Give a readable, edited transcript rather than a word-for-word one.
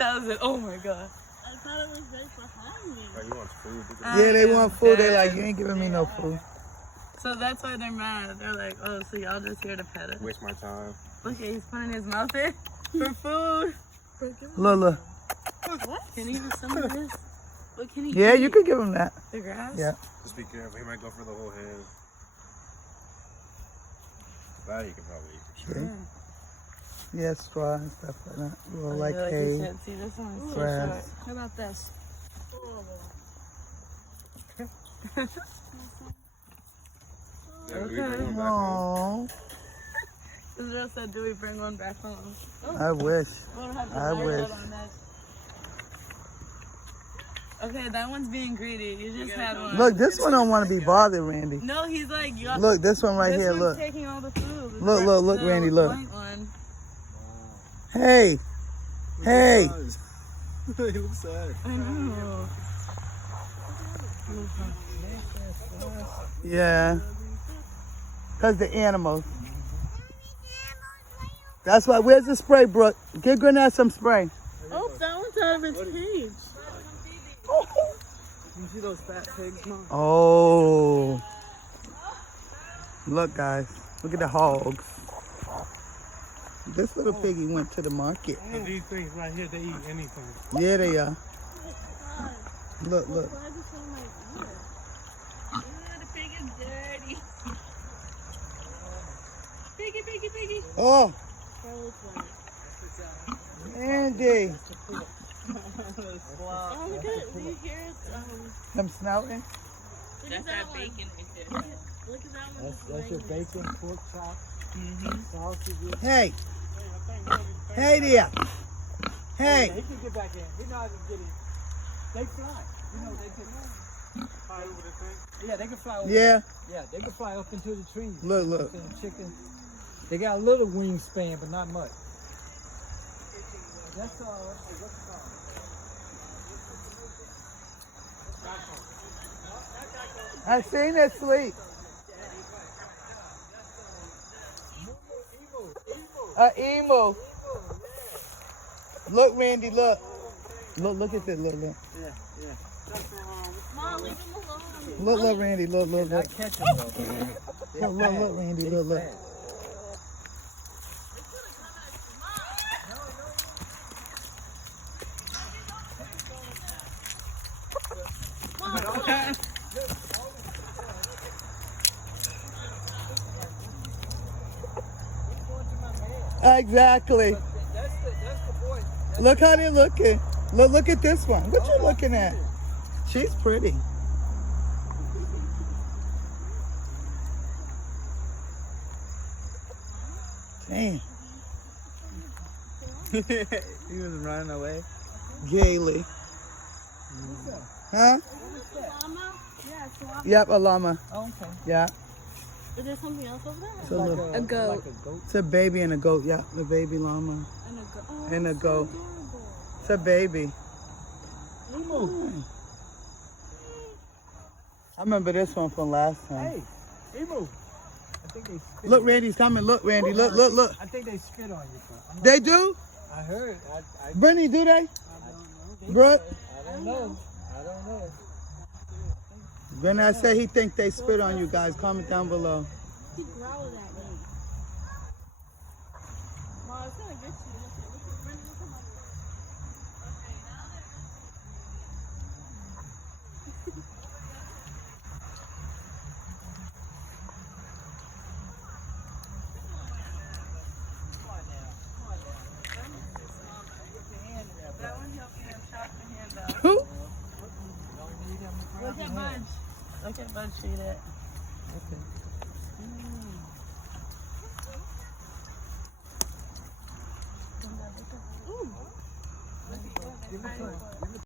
6,000. Oh my god. I thought it was right behind me. Oh, you want food? Yeah, they want food. They like, you ain't giving me no food. So that's why they're mad. They're like, oh, so y'all just here to pet it? Waste my time. Look, he's putting his mouth in for food. Look. What? Can he have some of this? What can he Yeah, eat? you could give him that. The grass? Yeah. Just be careful. He might go for the whole hand. That you can probably eat for sure. Okay. Yeah, straw and stuff like that. Well, I like feel hay. you said, see, this one's so grass. short. How about this? Yeah, we bring one back Aww. Israel said, do we bring one back home? I wish. We'll have to I light wish. it on that. Okay, that one's being greedy. You just had one. Look, this one don't want to be bothered, Randy. No, he's like, you Look, this one right this here, one's look. taking all the food. Look, The Randy, look. white one. Hey. Hey. He looks sad. I know. Yeah. Because the animals. That's why. Where's the spray, Brooke? Give Grenade some spray. Oh, that one's out of its cage. You see those fat pigs, Mom? Oh. Look, guys. Look at the hogs. This little piggy went to the market. And these things right here, they eat anything. Yeah, they are. Look. Why is it so my ear? The pig is dirty. Piggy. Oh, Probably twice. Andy. Oh, look at it. Do you hear it? Them snouting? Look That's at that that one. bacon right there. Look at that one. That's your bacon, pork chop, sausages. Hey. Hey there. Hey. He can get back in. He know how to get in. They fly. You know they can fly over the thing. Yeah, they can fly over. Yeah. Yeah, they can fly up into the trees. Look. And chicken. They got a little wingspan, but not much. That's all. What's it called? I seen it sleep. Emo. Look, Randy, look. Look at this. Look. Yeah. Mom, leave him alone. Look, Randy. Look. Not catch them though. Look, Randy. Look. Exactly. That's the boy. Look how they're looking. Look at this one. What you looking at? She's pretty. Damn. He was running away. Gaily. Huh? Llama? Yeah, it's a llama. Yep, a llama. Oh, okay. Yeah. Is there something else over there? It's a, little, A goat. Like a goat. it's a baby and a goat. Yeah, the baby llama And a goat. Oh, and a that's goat. so adorable. It's a baby. Emu. I remember this one from last time. Hey, Emu. I think they spit. Look, Randy's coming. Look, Randy. Look. I think they spit on you, bro. I'm not They sure. do? I heard. I Brittany, do they? don't know. Brooke? I don't know. Brittany, I said he think they spit on you guys. Comment down below. He growled at me. Mom, it's gonna get you. Look, Brandon, look at my That one helped me chop the hand off. Who? Look at Budge. Look at Budge eat it.